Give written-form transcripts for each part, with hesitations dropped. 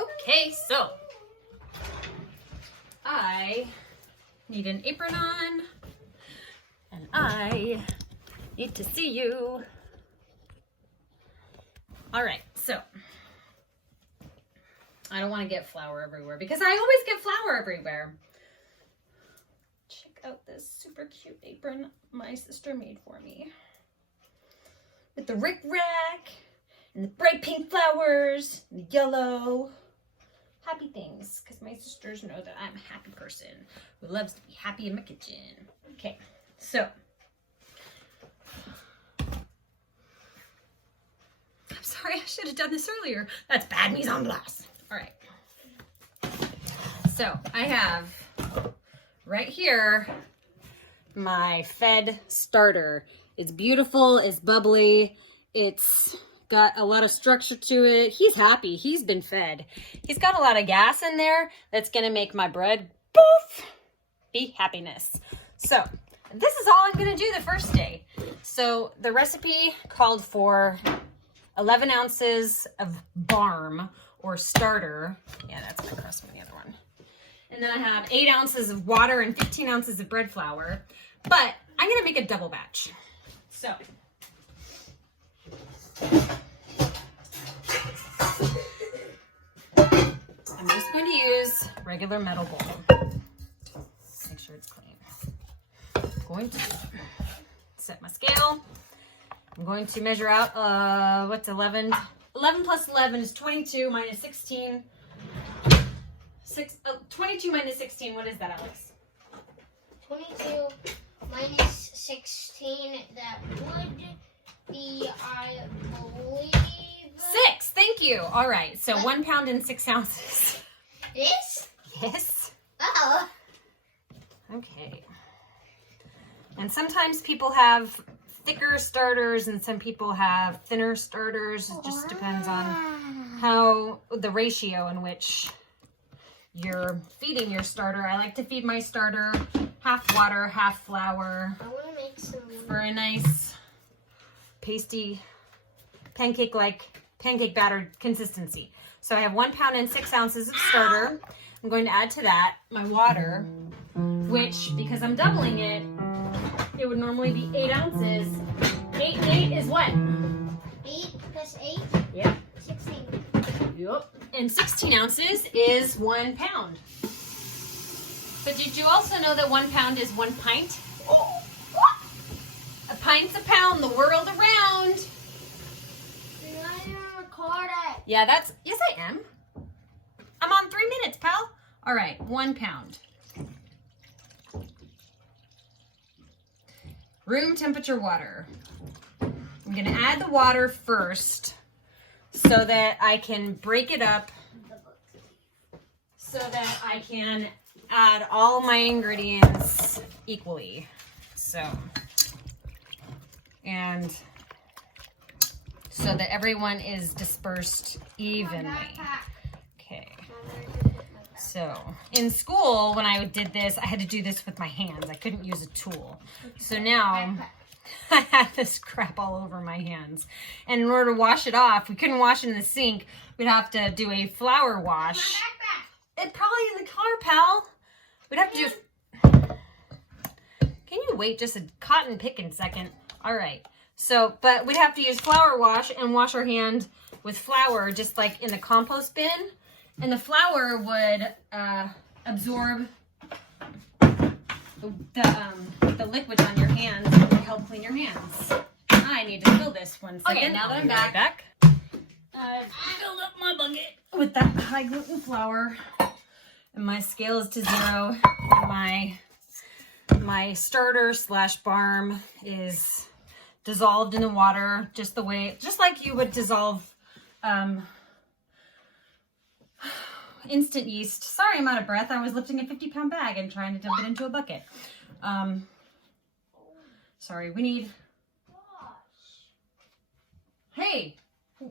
Okay, so I need an apron on, and I need to see you. All right, so I don't want to get flour everywhere because I always get flour everywhere. Check out this super cute apron my sister made for me with the rick-rack and the bright pink flowers and the yellow. Happy things, because my sisters know that I'm a happy person who loves to be happy in my kitchen. Okay, so I'm sorry, I should have done this earlier. That's bad mise en place. All right. So I have right here my fed starter. It's beautiful, it's bubbly, it's got a lot of structure to it. He's happy. He's been fed. He's got a lot of gas in there that's going to make my bread poof be happiness. So this is all I'm going to do the first day. So the recipe called for 11 ounces of barm or starter. Yeah, that's my crust from the other one. And then I have 8 ounces of water and 15 ounces of bread flour. But I'm going to make a double batch. So I'm just going to use regular metal bowl. Make sure it's clean. I'm going to set my scale. I'm going to measure out, what's 11? 11 plus 11 is 22 minus 16. 22 minus 16, what is that, Alex? 22 minus 16, that would be, I believe... 6, thank you. All right, so 1 pound and 6 ounces. This? Yes. Oh. Okay. And sometimes people have thicker starters and some people have thinner starters. It just depends on how the ratio in which you're feeding your starter. I like to feed my starter half water, half flour I want to make some for a nice pasty pancake batter consistency. So I have 1 pound and 6 ounces of starter. I'm going to add to that my water, which, because I'm doubling it, it would normally be 8 ounces. 8 and 8 is what? 8 plus 8? Yep. 16. Yep. And 16 ounces is 1 pound. But did you also know that 1 pound is 1 pint? Oh, a pint's a pound the world around. You're not even record it. Yeah, yes I am. I'm on 3 minutes, pal. All right, 1 pound. Room temperature water. I'm gonna add the water first so that I can break it up so that I can add all my ingredients equally. So, and so that everyone is dispersed evenly. Okay. So in school, when I did this, I had to do this with my hands. I couldn't use a tool. So now I have this crap all over my hands. And in order to wash it off, we couldn't wash it in the sink. We'd have to do a flour wash. It's probably in the car, pal. We'd have to do... Can you wait just a cotton picking second? All right. So, but we'd have to use flour wash and wash our hand with flour, just like in the compost bin. And the flour would absorb the liquids on your hands and would help clean your hands. I need to fill this 1 second. Okay, now that I'm I'll be right back. I've filled up my bucket with that high gluten flour. And my scale is to 0. And my starter / barm is dissolved in the water just like you would dissolve instant yeast. Sorry, I'm out of breath. I was lifting a 50-pound bag and trying to dump it into a bucket. Sorry, we need... Hey,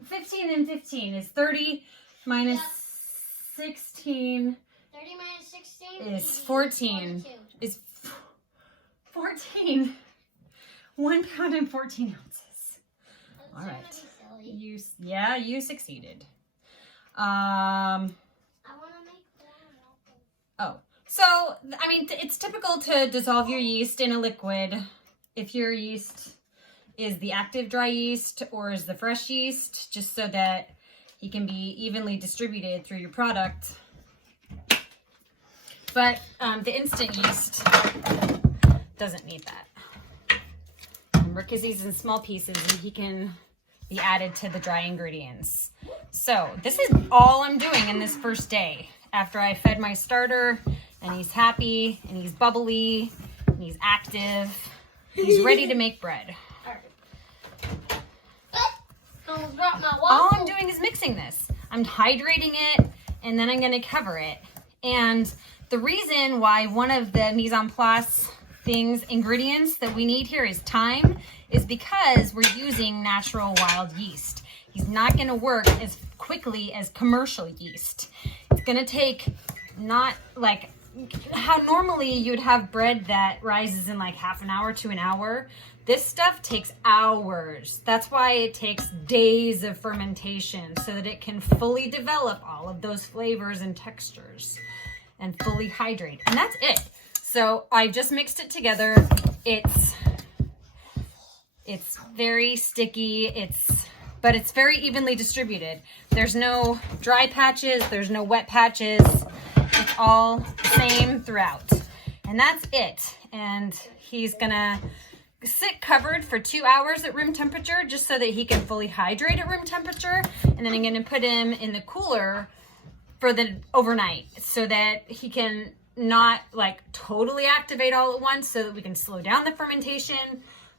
15 and 15 is 30 minus 16 30 minus 16 is 14. 22. Is 14. 1 pound and 14 ounces. That's All right. silly. You succeeded. I want to make corn. Oh, so, I mean, it's typical to dissolve your yeast in a liquid if your yeast is the active dry yeast or is the fresh yeast, just so that he can be evenly distributed through your product. But the instant yeast doesn't need that. Remember, because he's in small pieces and he can be added to the dry ingredients. So this is all I'm doing in this first day after I fed my starter and he's happy and he's bubbly and he's active. He's ready to make bread. Almost dropped my waffle. All I'm doing is mixing this. I'm hydrating it and then I'm going to cover it. And the reason why one of the mise en place ingredients that we need here is thyme is because we're using natural wild yeast. He's not going to work as quickly as commercial yeast. It's going to take not like how normally you'd have bread that rises in like half an hour to an hour. This stuff takes hours. That's why it takes days of fermentation so that it can fully develop all of those flavors and textures and fully hydrate. And that's it. So I just mixed it together. It's very sticky. But it's very evenly distributed. There's no dry patches. There's no wet patches. It's all the same throughout. And that's it. And he's gonna sit covered for 2 hours at room temperature just so that he can fully hydrate at room temperature. And then I'm gonna put him in the cooler for the overnight so that he can not like totally activate all at once, so that we can slow down the fermentation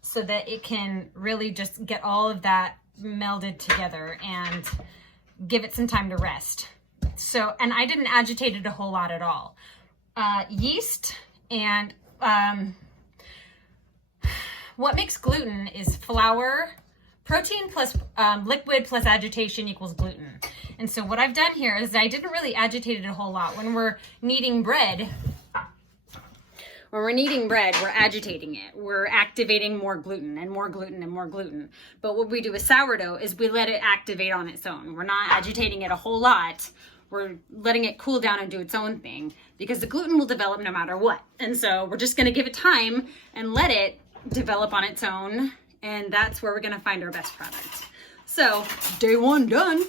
so that it can really just get all of that melded together and give it some time to rest. So, and I didn't agitate it a whole lot at all. Yeast and what makes gluten is flour, protein plus liquid plus agitation equals gluten. And so what I've done here is I didn't really agitate it a whole lot. When we're kneading bread, we're agitating it. We're activating more gluten and more gluten and more gluten. But what we do with sourdough is we let it activate on its own. We're not agitating it a whole lot. We're letting it cool down and do its own thing because the gluten will develop no matter what. And so we're just gonna give it time and let it develop on its own. And that's where we're gonna find our best product. So day one done.